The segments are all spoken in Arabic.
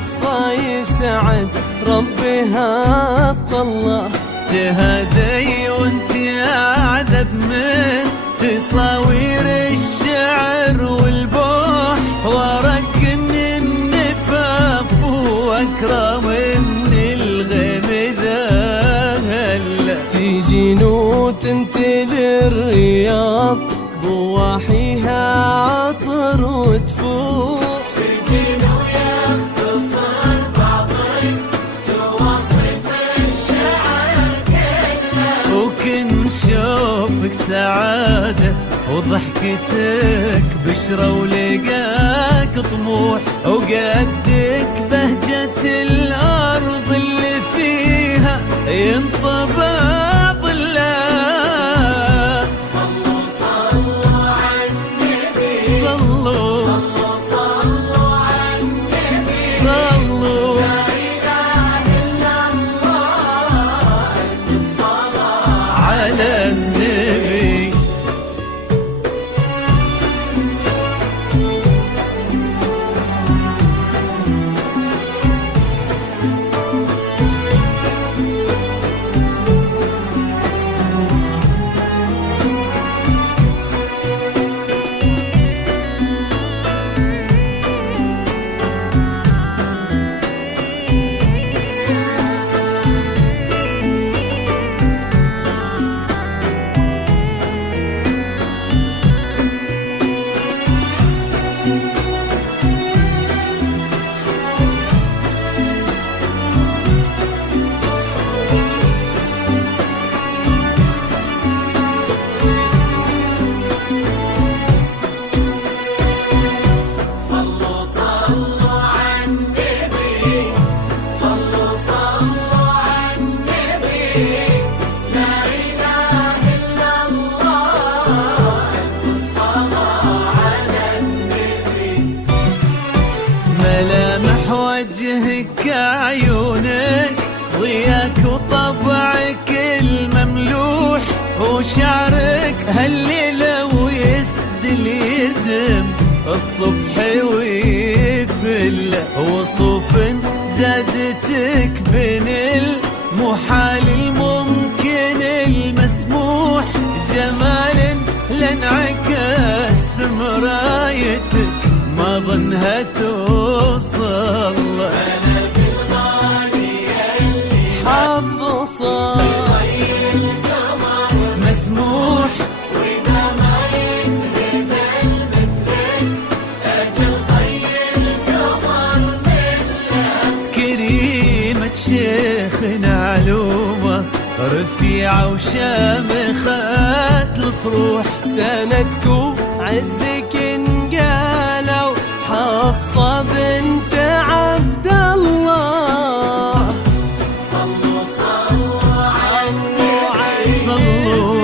حفصة يسعد ربها طلع. تهدي وانت قاعدة بمن تصاوير الشعر والبوح، وارق من النفاف واكرم من الغيم ذا هلا. تيجي وتمتلي الرياض ضواحيها عطر وتفوح. شوفك سعادة وضحكتك بشرة ولقاك طموح، وقدك بهجة الأرض اللي فيها ينطبع ظلها. صلوا على النبي، صلوا على النبي، صلوا. لا إله إلا الله، الصلاة على النبي. ملامح وجهك عيونك ضياك وطبعك المملوح، وشعرك هالليلة ويسدل يزم الصبح ويفل، وصوف زادتك بين المحال الممكن المسموح، جمال لانعكاس في مرايتك ما ظنها توصل. أنا بالغالي اللي حفصة القمر مسموح، وإذا ما ينهب مثلك أجل طي القمر مثلك. كريمة شيخنا علومة رفيعة وشامخة الصروح، سندكو عزك انقالوا حفصة بنت عبد الله. صلوا على النبي، صلوا.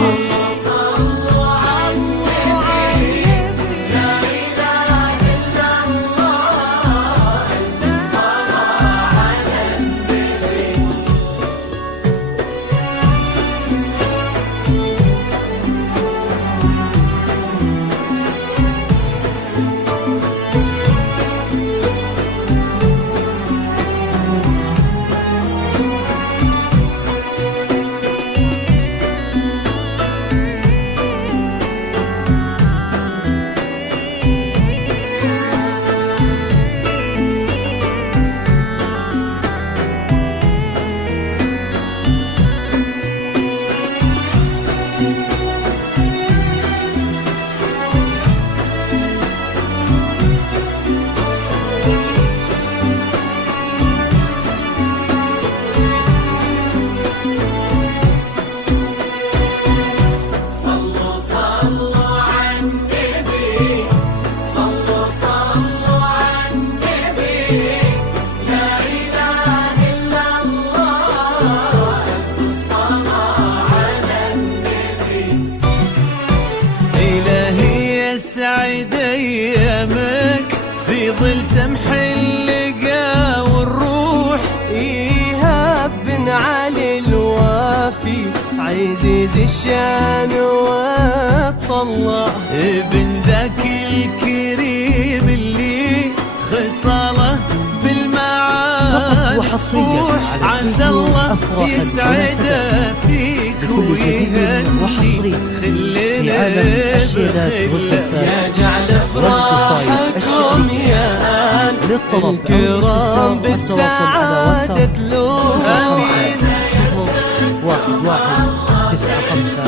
صلوا على النبي، لا إله إلا الله، الصلاة على النبي. سعيد ايامك في ظل سمح اللقا والروح. ايهاب بن علي الوافي عزيز الشان والطلة، ابن ذاك الكريم اللي خصاله بالمعاني فقط وحصريا على عسى استوديو الله أفراح يسعده المناسبات فيك بكل جديد وحصري في عالم الشيلات والزفات يا جعل افراحكم يا اهل للطلب الكرام بالسعادة تلوم واحد واحد 95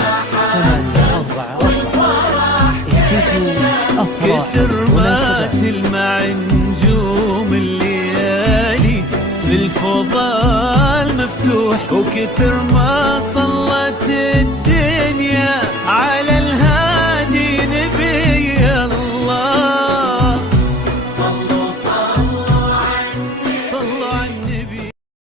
844 استوديو أفراح كتر ما مناسبات. تلمع نجوم الليالي في الفضاء المفتوح، وكتر ما